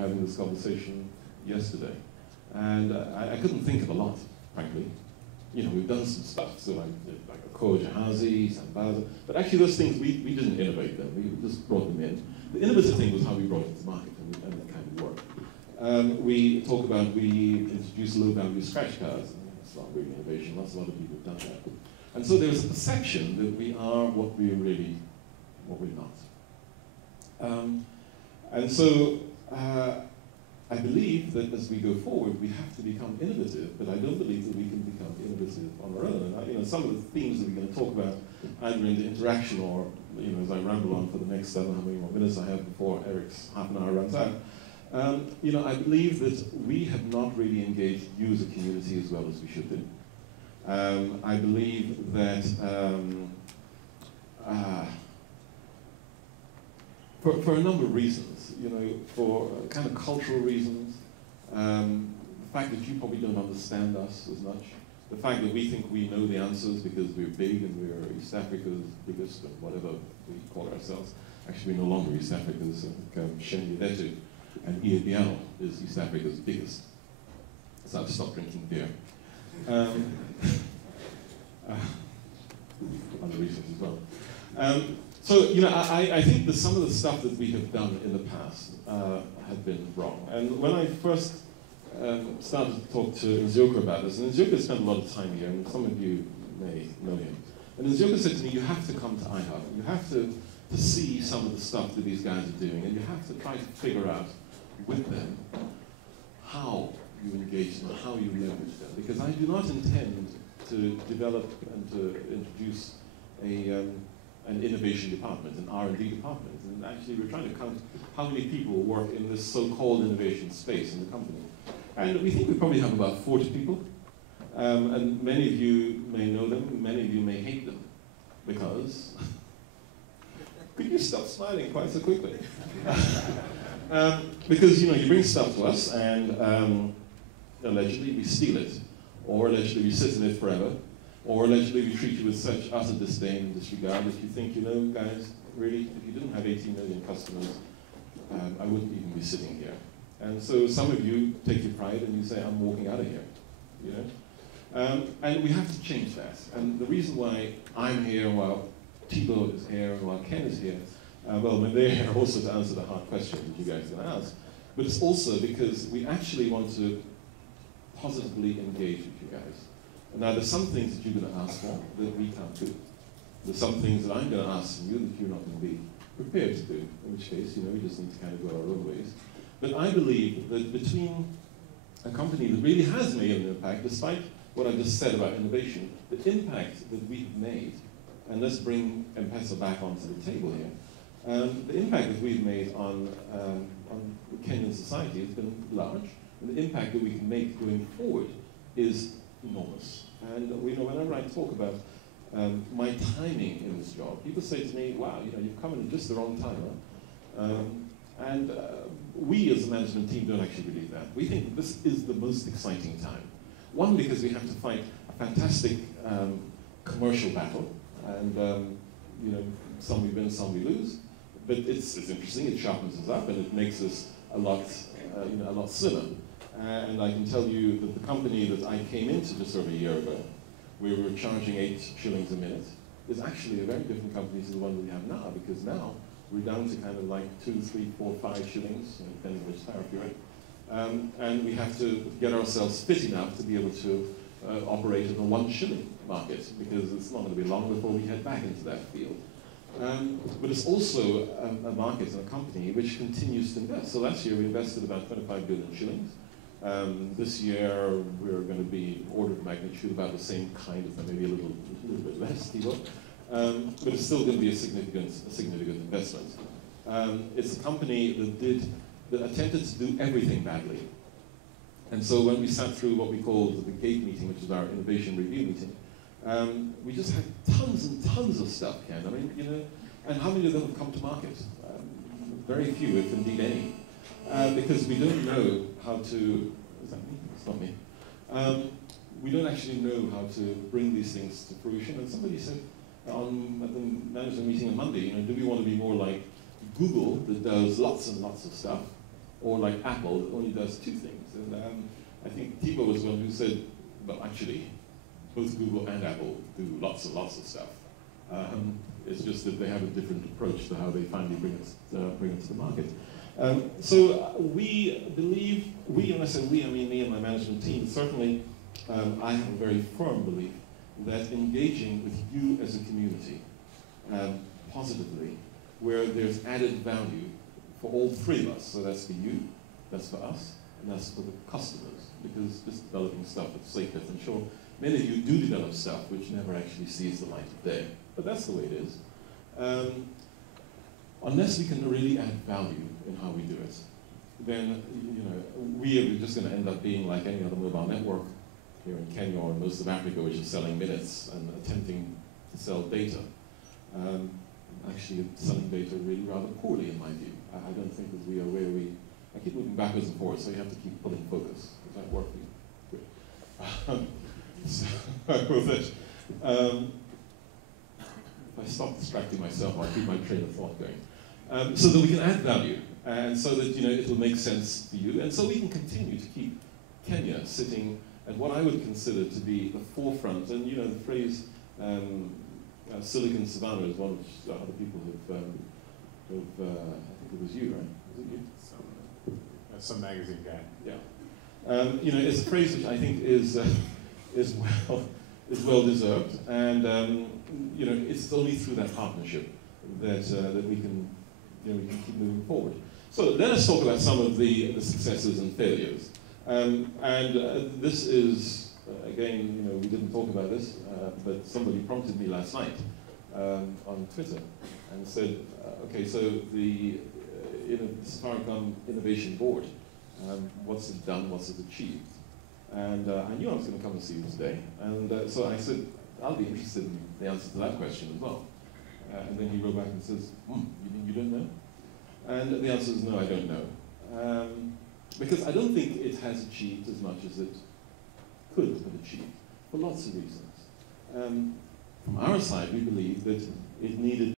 having this conversation yesterday, and I couldn't think of a lot, frankly. You know, we've done some stuff, so like a Ko Jahazi, Sambaza, but actually those things, we didn't innovate them, we just brought them in. The innovative thing was how we brought it to market and the kind of work. We talk about, we introduced low-value scratch cards. It's not really innovation, lots of other people have done that. And so there's a perception that we are what we're not. And so I believe that as we go forward, we have to become innovative, but I don't believe that we can become innovative on our own. And you know, some of the themes that we're going to talk about, either in the interaction or, you know, as I ramble on for the next 7 how many more minutes I have before Eric's half an hour runs out. You know, I believe that we have not really engaged user community as well as we should do. I believe that for a number of reasons, you know, for kind of cultural reasons, the fact that you probably don't understand us as much, the fact that we think we know the answers because we're big and we're East Africa's biggest and whatever we call ourselves. Actually, we're no longer East Africa's, Shenyedetu, and EABL is East Africa's biggest. So I've stopped drinking beer. Other reasons as well. So, you know, I think that some of the stuff that we have done in the past have been wrong. And when I first started to talk to Nzioka about this, and Nzioka spent a lot of time here, and some of you may know him. And Nzioka said to me, you have to come to iHub. You have to see some of the stuff that these guys are doing, and you have to try to figure out with them how you engage them, how you leverage them. Because I do not intend to develop and to introduce an innovation department, an R&D department. And actually we're trying to count how many people work in this so-called innovation space in the company. And we think we probably have about 40 people. And many of you may know them, many of you may hate them. Because, could you stop smiling quite so quickly? Because, you know, you bring stuff to us and allegedly we steal it, or allegedly we sit in it forever, or allegedly we treat you with such utter disdain and disregard that you think, you know, guys, really, if you didn't have 18 million customers, I wouldn't even be sitting here. And so some of you take your pride and you say, I'm walking out of here, you know? And we have to change that. And the reason why I'm here while Thibaut is here and while Ken is here, well, they're here also to answer the hard question that you guys are going to ask, but it's also because we actually want to positively engage with you guys. Now, there's some things that you're going to ask for that we can't do. There's some things that I'm going to ask from you that you're not going to be prepared to do, in which case, you know, we just need to kind of go our own ways. But I believe that between a company that really has made an impact, despite what I just said about innovation, the impact that we've made, and let's bring M-Pesa back onto the table here, the impact that we've made on Kenyan society has been large, and the impact that we can make going forward is enormous. And we know whenever I talk about my timing in this job, people say to me, wow, you know, you've come in at just the wrong time, huh? And we as a management team don't actually believe that. We think that this is the most exciting time. One, because we have to fight a fantastic commercial battle, and you know, some we win, some we lose. But it's interesting, it sharpens us up, and it makes us a lot slimmer. And I can tell you that the company that I came into just over a year ago, where we were charging 8 shillings a minute, is actually a very different company to the one we have now, because now we're down to kind of like 2, 3, 4, 5 shillings, depending on which tariff you're in. And we have to get ourselves fit enough to be able to operate in a 1 shilling market, because it's not going to be long before we head back into that field. But it's also a market and a company which continues to invest. So last year we invested about 25 billion shillings. This year we're going to be order of magnitude about the same kind of thing, maybe a little bit less, but it's still going to be a significant investment. It's a company that attempted to do everything badly. And so when we sat through what we called the GATE meeting, which is our innovation review meeting, we just had tons and tons of stuff, Ken. I mean, you know, and how many of them have come to market? Very few, if indeed any. Because we don't know how to, is that me? It's not me. We don't actually know how to bring these things to fruition. And somebody said at the management meeting on Monday, you know, do we want to be more like Google that does lots and lots of stuff, or like Apple that only does two things. And I think Thibault was one who said, well, actually, both Google and Apple do lots and lots of stuff. It's just that they have a different approach to how they finally bring it to the market. So we believe, when I say we, I mean me and my management team, certainly I have a very firm belief that engaging with you as a community positively, where there's added value for all three of us, so that's for you, that's for us, and that's for the customers, because just developing stuff for the sake of it, I'm sure many of you do develop stuff which never actually sees the light of day, but that's the way it is. Unless we can really add value in how we do it, then we are just going to end up being like any other mobile network here in Kenya or in most of Africa, which is selling minutes and attempting to sell data. Actually, selling data really rather poorly, in my view. I don't think that we are where we. I keep moving backwards and forwards, so you have to keep pulling focus. Does that work for you? Good. So, with it, if I stop distracting myself, I'll keep my train of thought going. So that we can add value, and so that it will make sense to you, and so we can continue to keep Kenya sitting at what I would consider to be the forefront. And the phrase Silicon Savannah is one which other people have I think it was you, right? Was it you? Some magazine guy. Yeah. It's a phrase which I think is well deserved, and it's only through that partnership that we can keep moving forward. So let us talk about some of the successes and failures. This is again, we didn't talk about this, but somebody prompted me last night on Twitter and said, okay, so the Safaricom Innovation Board, what's it done, what's it achieved? And I knew I was going to come and see you today, and so I said, I'll be interested in the answer to that question as well. And then he wrote back and says, you mean you don't know? And the answer is no, I don't know. Because I don't think it has achieved as much as it could have achieved, for lots of reasons. From our side, we believe that it needed